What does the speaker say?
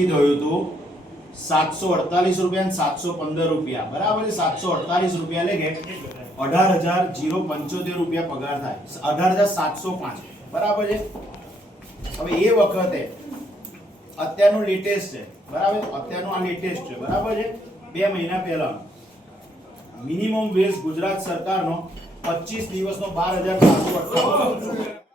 નક્કી થયું હતું 748 રૂપિયા અને 715 રૂપિયા, બરાબર છે. 748 રૂપિયા એટલે કે 18,075 રૂપિયા પગાર થાય, 18,705, બરાબર છે. હવે એ વખતે અત્યારનું લેટેસ્ટ છે, બરાબર, અત્યારનું આ લેટેસ્ટ છે, બરાબર છે. 2 મહિના પહેલા મિનિમમ વેજ ગુજરાત સરકારનો 25 દિવસનો 12,758